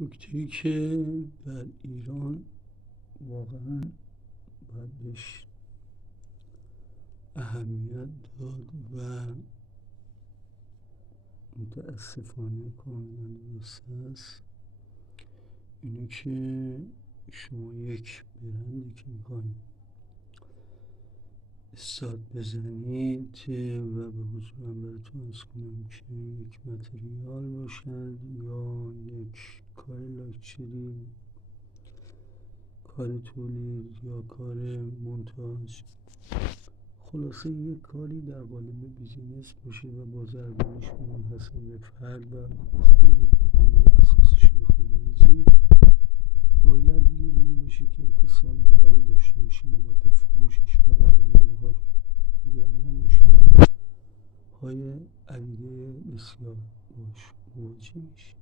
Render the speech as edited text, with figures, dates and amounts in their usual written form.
نکته‌ای که در ایران واقعا باید بهش اهمیت داد و متاسفانه کاملا درست است، اینه که شما یک برندی که میخواین استارت بزنید و به حضورم براتون ارز کنم که یک متریال باشد یا یک کار لاکچری، کار تولید یا کار مونتاژ، خلاصه یک کاری در قالب بیزینس باشه و بازرگانیش منحصر به فرد و خودت پایه و اساسش بخوای بریزی، باید یه جوری باشه که اتصال به راه داشته باشی بابت فروشش و قراردادها، وگرنه مشکل های عدیده بسیار باش مواجه میشی.